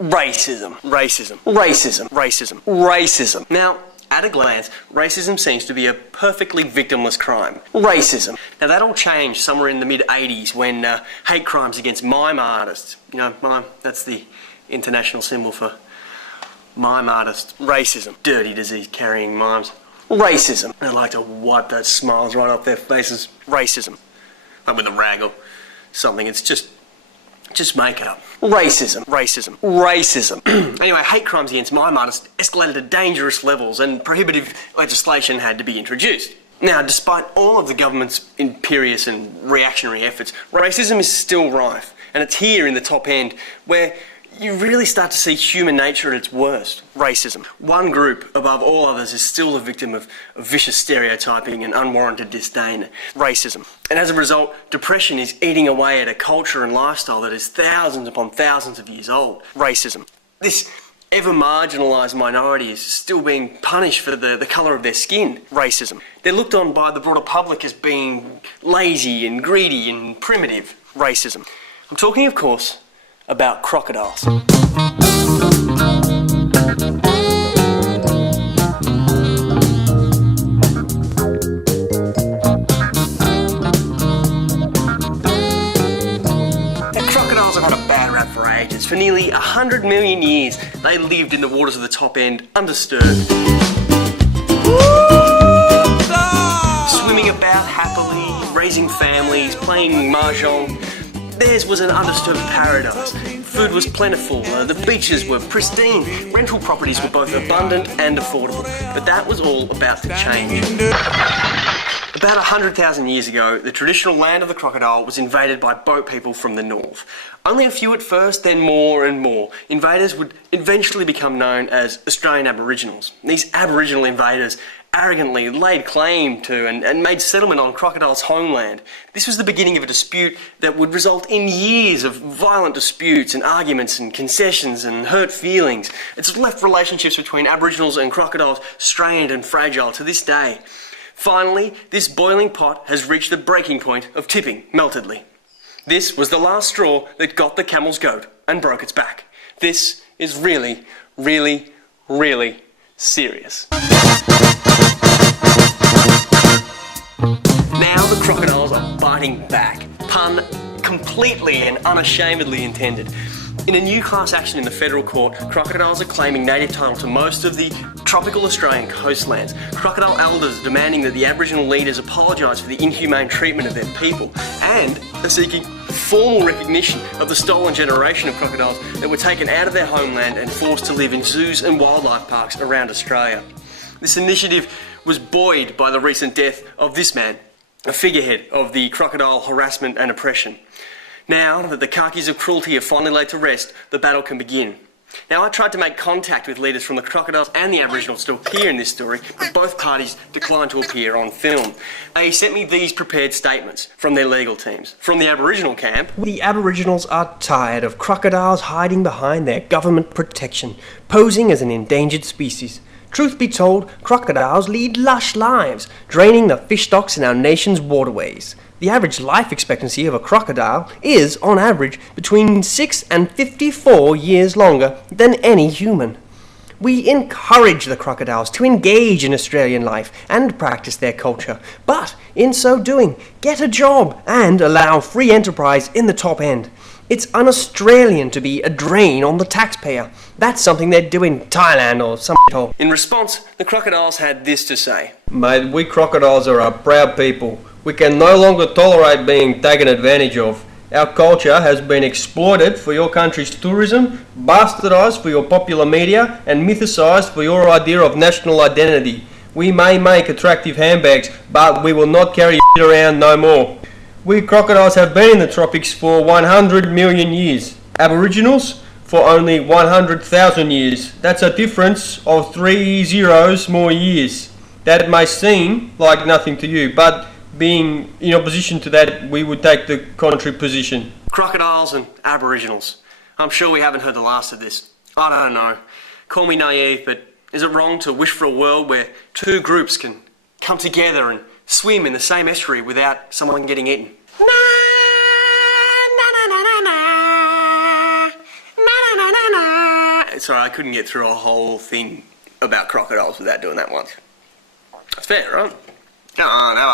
Racism. Racism. Racism. Racism. Racism. Now, at a glance, racism seems to be a perfectly victimless crime. Racism. Now that all changed somewhere in the mid-80s when hate crimes against mime artists, you know, mime, that's the international symbol for mime artists. Racism. Dirty disease carrying mimes. Racism. They like to wipe those smiles right off their faces. Racism. Like with a rag or something, it's just make it up. Racism. Racism. Racism. Anyway, hate crimes against mime artists escalated to dangerous levels and prohibitive legislation had to be introduced. Now, despite all of the government's imperious and reactionary efforts, racism is still rife, and it's here in the top end where you really start to see human nature at its worst. Racism. One group, above all others, is still the victim of vicious stereotyping and unwarranted disdain. Racism. And as a result, depression is eating away at a culture and lifestyle that is thousands upon thousands of years old. Racism. This ever marginalised minority is still being punished for the colour of their skin. Racism. They're looked on by the broader public as being lazy and greedy and primitive. Racism. I'm talking, of course, about crocodiles. Crocodiles have had a bad rap for ages. For nearly 100 million years, they lived in the waters of the top end undisturbed. Swimming about happily, raising families, playing mahjong. Theirs was an undisturbed paradise. Food was plentiful, the beaches were pristine, rental properties were both abundant and affordable. But that was all about to change. About 100,000 years ago, the traditional land of the crocodile was invaded by boat people from the north. Only a few at first, then more and more. Invaders would eventually become known as Australian Aboriginals. These Aboriginal invaders arrogantly laid claim to and made settlement on crocodile's homeland. This was the beginning of a dispute that would result in years of violent disputes and arguments and concessions and hurt feelings. It's left relationships between Aboriginals and crocodiles strained and fragile to this day. Finally, this boiling pot has reached the breaking point of tipping meltedly. This was the last straw that got the camel's goat and broke its back. This is really, really, really serious. Now the crocodiles are biting back. Pun completely and unashamedly intended. In a new class action in the federal court, crocodiles are claiming native title to most of the tropical Australian coastlands. Crocodile elders are demanding that the Aboriginal leaders apologise for the inhumane treatment of their people and are seeking formal recognition of the stolen generation of crocodiles that were taken out of their homeland and forced to live in zoos and wildlife parks around Australia. This initiative was buoyed by the recent death of this man, a figurehead of the crocodile harassment and oppression. Now that the khakis of cruelty are finally laid to rest, the battle can begin. Now, I tried to make contact with leaders from the crocodiles and the Aboriginals to appear in this story, but both parties declined to appear on film. They sent me these prepared statements from their legal teams. From the Aboriginal camp, the Aboriginals are tired of crocodiles hiding behind their government protection, posing as an endangered species. Truth be told, crocodiles lead lush lives, draining the fish stocks in our nation's waterways. The average life expectancy of a crocodile is, on average, between 6 and 54 years longer than any human. We encourage the crocodiles to engage in Australian life and practice their culture, but in so doing, get a job and allow free enterprise in the top end. It's un-Australian to be a drain on the taxpayer. That's something they'd do in Thailand or some hole. In response, the crocodiles had this to say. Mate, we crocodiles are a proud people. We can no longer tolerate being taken advantage of. Our culture has been exploited for your country's tourism, bastardised for your popular media, and mythicised for your idea of national identity. We may make attractive handbags, but we will not carry it around no more. We crocodiles have been in the tropics for 100 million years. Aboriginals for only 100,000 years. That's a difference of 3 zeros more years. That may seem like nothing to you, but being in opposition to that, we would take the contrary position. Crocodiles and Aboriginals. I'm sure we haven't heard the last of this. I don't know. Call me naive, but is it wrong to wish for a world where two groups can come together and swim in the same estuary without someone getting eaten? Na na na na na na na na na na. sorry, I couldn't get through a whole thing about crocodiles without doing that once. That's fair, right? Come on, have a